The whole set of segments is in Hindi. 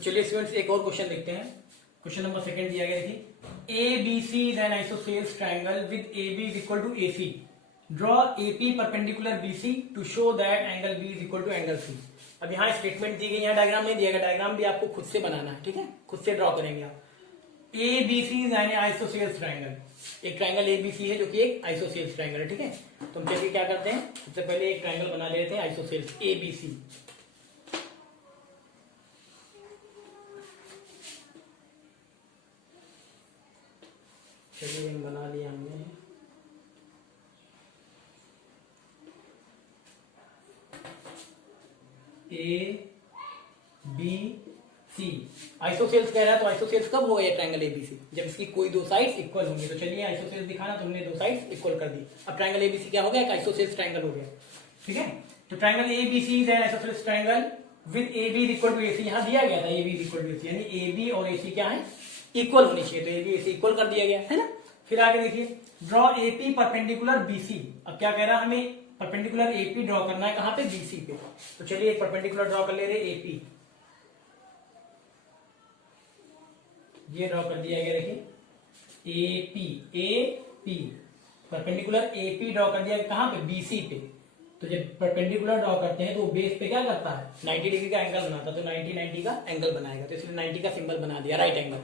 तो चलिए स्टूडेंट्स एक और क्वेश्चन देखते हैं। क्वेश्चन नंबर सेकंड दिया गया, देखिए A B C is an isosceles triangle with A B is equal to A C. Draw A P perpendicular B C to show that angle B is equal to angle C. अब यहाँ स्टेटमेंट दी गई, यहाँ डायग्राम नहीं दिया गया, डायग्राम भी आपको खुद से बनाना है, ठीक है, खुद से ड्रॉ करेंगे आप। A B C is an isosceles triangle, एक ट्रायंगल ए बी सी है जो कि एक आइसोसेल्स ट्रायंगल है, ठीक है। तो हम चलिए क्या करते हैं, सबसे पहले एक ट्रायंगल बना लेते हैं आइसोसेल्स ए बी सी। चलिए बना लिया हमने। ए बी सी आइसोसेल्स कह रहा है, तो आइसोसेल्स कब होगा ये ट्रायंगल एबीसी? जब इसकी कोई दो साइड्स इक्वल होंगी। तो चलिए आइसोसेल्स दिखाना, तो हमने दो साइड्स इक्वल कर दी। अब ट्रायंगल एबीसी क्या हो गया, एक आइसोसेल्स ट्रायंगल हो गया, ठीक है। तो triangle ABC is an isosceles triangle with A B equal to AC. यहाँ दिया गया था A B equal to AC, यानी ए बी और एसी क्या है, इक्वल होनी चाहिए। तो ए बी एसी इक्वल कर दिया गया है ना। फिर आगे देखिए, ड्रॉ एपी परपेंडिकुलर बीसी। अब क्या कह रहा है, हमें परपेंडिकुलर एपी ड्रॉ करना है, कहां पे, बीसी पे। तो चलिए एक परपेंडिकुलर ड्रॉ कर ले रहे, एपी, ये ड्रॉ कर दिया गया, देखिए AP, AP perpendicular AP draw कर दिया कहां पे, बीसी पे। तो जब परपेंडिकुलर ड्रॉ करते हैं तो वो बेस पे क्या करता है, 90 डिग्री का एंगल बनाता है। तो 90 का एंगल बनाएगा, तो इसलिए 90 का सिंबल बना दिया, राइट एंगल,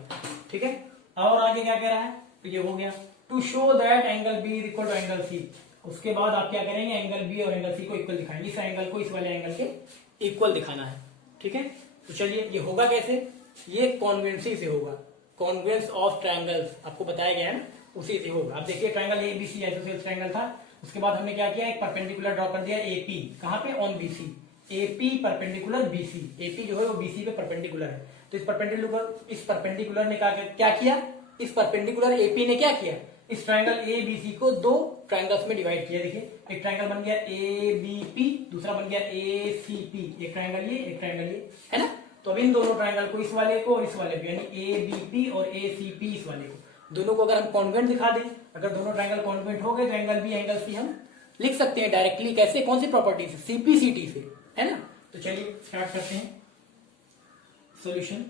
ठीक है। और आगे क्या कह रहा है, तो ये हो गया to show that angle B is equal to angle C. उसके बाद आप क्या करेंगे, एंगल बी और एंगल सी को इक्वल दिखाएंगे, इस एंगल को इस वाले एंगल के इक्वल दिखाना है, ठीक है। तो चलिए ये होगा कैसे, ये कॉन्वेंसी से होगा, कॉन्वेंस ऑफ ट्रायंगल्स आपको बताया गया है ना, उसी से होगा। अब देखिए triangle A B C isosceles triangle था, उसके बाद हमने क्या किया, एक परपेंडिकुलर ड्रॉ कर दिया एपी, कहां पे, on BC, AP perpendicular BC. AP जो है वो बीसी पे परपेंडिकुलर है। तो इस परपेंडिकुलर ने क्या किया, इस परपेंडिकुलर एपी ने क्या किया, इस ट्रायंगल ए बी सी को दो ट्रायंगल्स में डिवाइड किया। देखिए एक ट्रायंगल बन गया ए बी पी, दूसरा बन गया ए सी पी, एक ट्रायंगल ये, एक ट्रायंगल ये, है ना। तो अब इन दोनों ट्रायंगल को, इस वाले को और इस वाले को, यानी ए बी पी और ए सी पी, इस वाले को, दोनों को अगर हम कॉन्वेंट दिखा दें, अगर दोनों ट्रायंगल कॉन्वेंट हो गए तो एंगल बी एंगल सी हम लिख सकते हैं डायरेक्टली। कैसे, कौन सी प्रॉपर्टी से, सीपीसीटी से, है ना। तो चलिए स्टार्ट करते हैं सॉल्यूशन।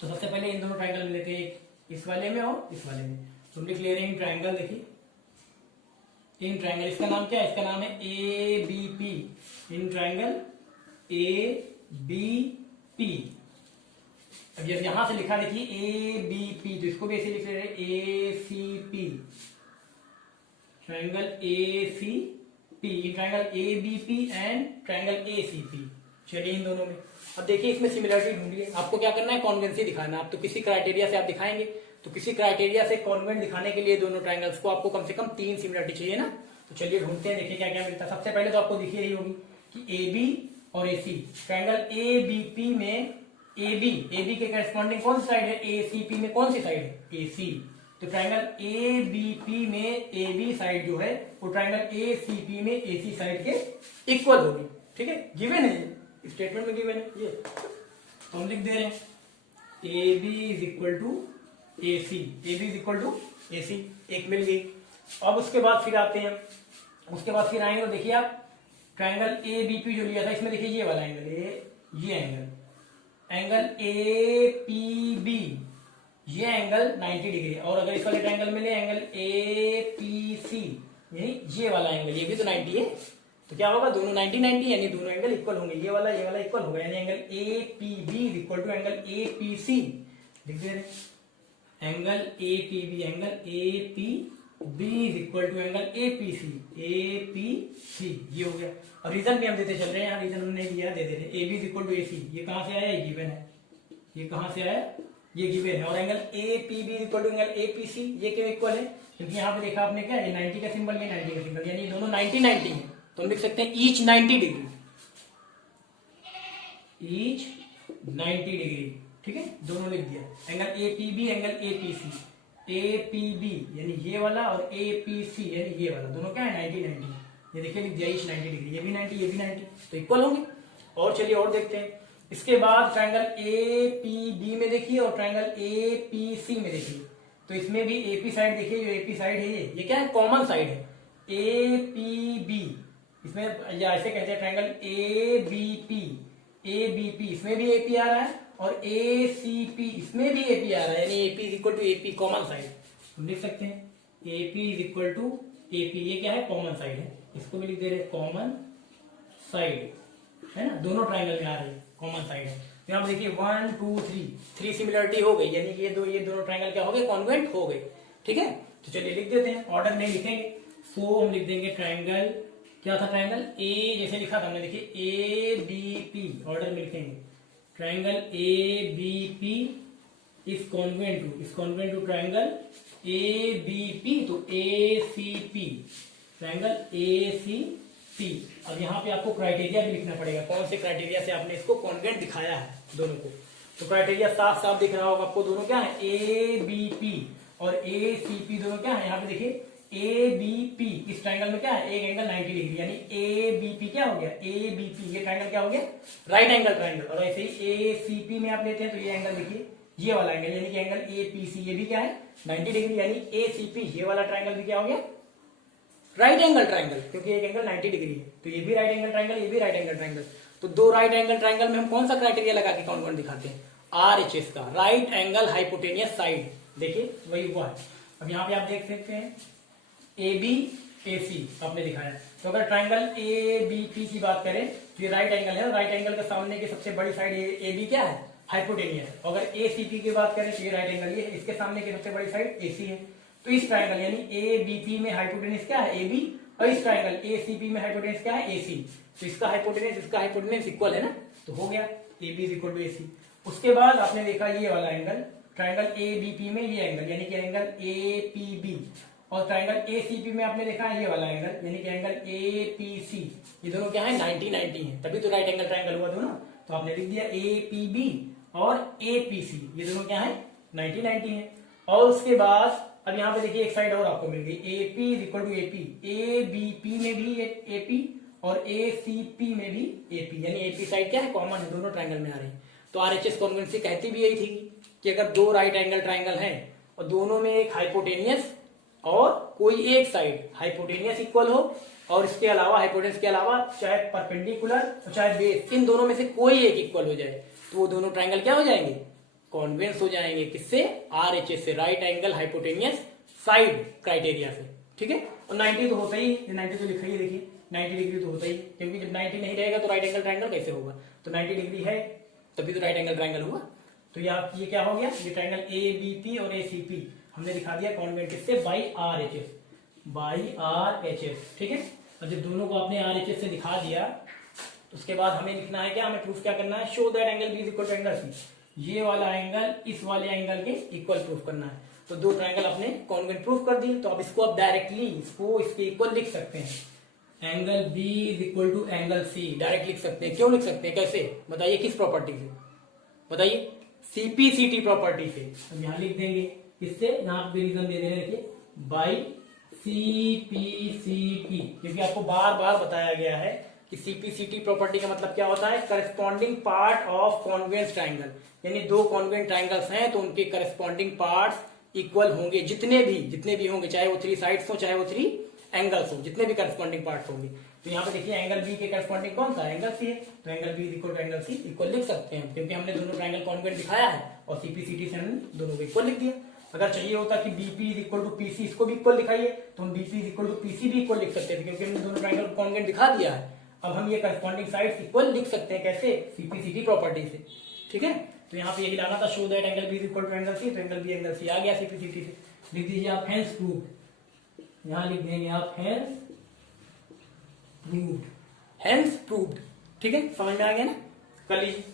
तो सबसे पहले इन दोनों ट्रायंगल में लेते हैं, एक इस वाले में और इस वाले में। तो हम लिख ले रहे हैं इन ट्रायंगल, देखिए इन ट्रायंगल, इसका नाम क्या है, इसका नाम है A B P, in triangle A B P. अब यहां से लिखा, देखिए ए बी पी, तो इसको भी ऐसे लिख रहे हैं A C P, triangle A C P, triangle A B P and triangle A C P. चलिए इन दोनों में अब देखिए इसमें सिमिलरिटी ढूंढिए। आपको क्या करना है, कॉन्वेंसी दिखाना। आप तो किसी क्राइटेरिया से आप दिखाएंगे, तो किसी क्राइटेरिया से कॉन्वेंट दिखाने के लिए दोनों ट्रायंगल्स को आपको कम से कम 3 सिमिलरिटी चाहिए ना। तो चलिए ढूंढते हैं, देखिए क्या क्या मिलता है। सबसे पहले तो आपको दिखी रही होगी कि ए बी और ए सी, ट्रायंगल ए बी पी में ए बी के करस्पॉन्डिंग कौन सी साइड है, ए सी पी में कौन सी साइड है, ए सी। तो ट्रायंगल ए बी पी में ए बी साइड जो है वो ट्रायंगल ए सी पी में ए सी साइड के इक्वल होगी, ठीक है। गिवन है, स्टेटमेंट में गिवन है ये, तो हम लिख दे रहे हैं A B is equal to A C, A B is equal to A C, एक मिल गई। अब उसके बाद फिर आते हैं, उसके बाद फिर आएंगे तो देखिए आप ट्रायंगल ए बी पी जो लिया था, इसमें देखिए ये वाला एंगल, ये एंगल ए पी बी, ये एंगल 90 डिग्री। और अगर इस वाले ट्रायंगल में ले एंगल ए पी सी, यानी ये वाला एंगल, ये भी तो 90 है। तो क्या होगा, दोनों 90 यानी दोनों एंगल इक्वल होंगे, ये वाला इक्वल होगा, यानी angle A P B is equal to angle A P C. लिख दे रहे angle A P B, angle A P B is equal to angle A P C, A P C, ये हो गया। और रीजन भी हम देते चल रहे हैं, यहाँ रीजन हमने दिया, दे दे रहे A B is equal to A C. ये कहां से आया, ये गिवन है, ये कहां से आया, ये गिवन है। और angle A P B is equal to angle A P C, ये क्यों इक्वल है, क्योंकि यहाँ पे देखा आपने क्या, ये 90 का सिंबल, ये 90 का सिंबल, यानी दोनों 90 है। तो हम लिख सकते हैं ईच 90 डिग्री, ईच 90 डिग्री, ठीक है, दोनों लिख दिया। Angle A P B, angle A P C, A P B यानी ये वाला और ए पी सी यानी ये वाला, दोनों क्या है 90। ये देखिए लिख दिया ईच 90 डिग्री, ये भी 90 ये भी 90, तो इक्वल होंगे। और चलिए और देखते हैं, इसके बाद ट्रायंगल ए पी बी में देखिए और ट्रायंगल ए पी सी में देखिए। तो इसमें भी ए पी साइड देखिए, जो ए पी साइड है ये क्या है, कॉमन साइड है, ए पी बी, इसमें या ऐसे कहते हैं ट्रायंगल ए बी पी, इसमें भी ए पी आ रहा है और ए सी पी इसमें भी एपी आ रहा है, यानी AP is equal to AP common side, हम लिख सकते हैं AP is equal to AP, ये क्या है कॉमन साइड है, इसको भी लिख दे रहे हैं कॉमन साइड, है ना, दोनों ट्राइंगल में आ रही है कॉमन साइड है। तो यहाँ देखिए 1 2 3 सिमिलरिटी हो गई, यानी कि ये दोनों ट्राइंगल क्या हो गए, कॉन्वेंट हो गए, ठीक है। तो चलिए लिख देते हैं, ऑर्डर नहीं लिखेंगे, सो हम लिख देंगे ट्राइंगल, क्या था ट्राइंगल ए, जैसे लिखा था हमने, देखिए ए बी पी, ऑर्डर में लिखेंगे triangle A B P is congruent to triangle A B P, तो A C P, triangle A C P. अब यहाँ पे आपको क्राइटेरिया भी लिखना पड़ेगा, कौन से क्राइटेरिया से आपने इसको कॉन्वेंट दिखाया है दोनों को। तो क्राइटेरिया साफ साफ दिख रहा होगा आपको, दोनों क्या है ए बी पी और ए सी पी, दोनों क्या है, यहाँ पे देखिए ए बी पी, इस ट्राइंगल में क्या है एक एंगल 90 डिग्री, यानी ए बी पी क्या हो गया, ए बी पी, ये ट्राइंगल क्या हो गया, राइट एंगल ट्राइंगल। और ऐसे ही ए सी पी में आप लेते हैं तो ये एंगल देखिए, ये वाला एंगल, यानी कि एंगल ए पी सी, ये भी क्या है 90 डिग्री, यानी ए सी पी, ये वाला ट्राइंगल भी क्या हो गया, राइट एंगल ट्राइंगल, क्योंकि एक एंगल 90 डिग्री है, तो ये भी राइट एंगल ट्राइंगल, ये भी राइट एंगल ट्राइंगल। तो दो राइट एंगल ट्राइंगल में हम कौन सा क्राइटेरिया लगा के कॉन्वेंट दिखाते हैं, RHS का, राइट एंगल हाइपोटेनियस साइड, देखिए वही हुआ है। अब यहाँ पे आप देख सकते हैं ए बी ए सी आपने दिखाया, तो अगर ट्राइंगल ए बी पी की बात करें तो ये राइट एंगल है, राइट एंगल के सामने की सबसे बड़ी साइड ए बी क्या है, हाइपोटेनियस। अगर ए सी पी की बात करें तो ये राइट एंगल, ये इसके सामने की सबसे बड़ी साइड ए सी है। तो इस ट्राइंगल यानी ए बी पी में हाइपोटेनियस क्या है ए बी, और इस ट्राइंगल ए सी पी में हाइपोटेनियस क्या है ए सी, तो इसका हाइपोटेनियस इक्वल है ना, तो हो गया A B is equal to A C. उसके बाद आपने देखा ये वाला angle, triangle A B P में ये एंगल, यानी कि एंगल ए पी बी, और ट्राइंगल ए सी पी में आपने देखा है ये वाला एंगल, यानी कि एंगल ए पी सी, ये दोनों क्या है 90 90 है, तभी तो राइट एंगल ट्राइंगल हुआ दोनों। तो आपने लिख दिया ए पी बी और ए पी सी, ये दोनों क्या है 90 90 है। और उसके बाद अब यहाँ पे देखिए एक साइड और आपको मिल गई, A P is equal to A P, A B P में भी ए पी और ए सी पी में भी ए पी, यानी ए पी साइड क्या है कॉमन है, दोनों ट्राइंगल में आ रही है। तो RHS कॉन्वेंसी कहती भी यही थी कि अगर दो राइट एंगल ट्राइंगल हैं और दोनों में एक हाइपोटेनियस और कोई एक साइड हाइपोटेनियस इक्वल हो, और इसके अलावा हाइपोटेनियस के अलावा चाहे परपेंडिकुलर और चाहे बेस, इन दोनों में से कोई एक इक्वल हो जाए, तो वो दोनों ट्राइंगल क्या हो जाएंगे, कॉन्वेंस हो जाएंगे, किससे, RHS से, right angle hypotenuse side criteria से, ठीक है। और 90 तो होता ही, 90 तो लिखा ही देखिए 90 डिग्री तो होता ही, क्योंकि जब 90 नहीं रहेगा तो राइट एंगल ट्राइंगल कैसे होगा, तो 90 डिग्री है तभी तो राइट एंगल ट्राइंगल हुआ। तो ये क्या हो गया, ये ट्राइंगल ए बी पी और ए सी पी हमने दिखा दिया कॉन्वेंट किससे, बाई RHS, ठीक है। और जब दोनों को आपने RHS से दिखा दिया उसके बाद हमें लिखना है क्या, हमें प्रूफ क्या करना है, show that angle B is equal to angle C, ये वाला एंगल इस वाले एंगल के इक्वल प्रूफ करना है। तो दो ट्राइंगल अपने कॉन्वेंट प्रूफ कर दिए, तो अब इसको आप डायरेक्टली इसके इक्वल लिख सकते हैं, angle B is equal to angle C, direct लिख सकते हैं। क्यों लिख सकते हैं, कैसे बताइए, किस प्रॉपर्टी से बताइए, CP/CT प्रॉपर्टी से। अब यहाँ लिख देंगे किससे, यहाँ पे रीजन दे देंगे, देखिए बाई CP/CT, क्योंकि आपको बार बार बताया गया है कि CP/CT प्रॉपर्टी का मतलब क्या होता है, corresponding part of conveyance triangle, यानी दो कॉन्वेंट ट्राइंगल्स हैं तो उनके करस्पॉन्डिंग पार्ट्स इक्वल होंगे, जितने भी होंगे, चाहे वो 3 साइड्स हो चाहे वो 3 एंगल्स हो, जितने भी करस्पॉन्डिंग पार्ट्स होंगे। तो यहाँ पे देखिए एंगल बी के करस्पॉन्डिंग कौन सा, एंगल सी है, तो angle B equal to angle C equal लिख सकते हैं, क्योंकि हमने दोनों ट्राइंगल कॉन्वेंट दिखाया है और CP/CT से हमने दोनों को इक्वल लिख दिया। अगर चाहिए होता कि BP is equal to PC, इसको भी इक्वल दिखाइए, तो हम BP is equal to PC भी इक्वल लिख सकते थे, क्योंकि हमने दोनों ट्राइंगल कॉन्वेंट दिखा दिया है। अब हम ये करस्पॉन्डिंग साइड्स इक्वल लिख सकते हैं, कैसे, CP/CT प्रॉपर्टी से, ठीक है। तो यहाँ पे यही लाना था, show that angle B is equal to angle C, तो एंगल बी एंगल सी आ गया CP/CT से। लिख दीजिए आप हेंस प्रूव्ड, यहाँ लिख देंगे आप हेंस प्रूव्ड, ठीक है, समझ में आ गया ना। कर लीजिए।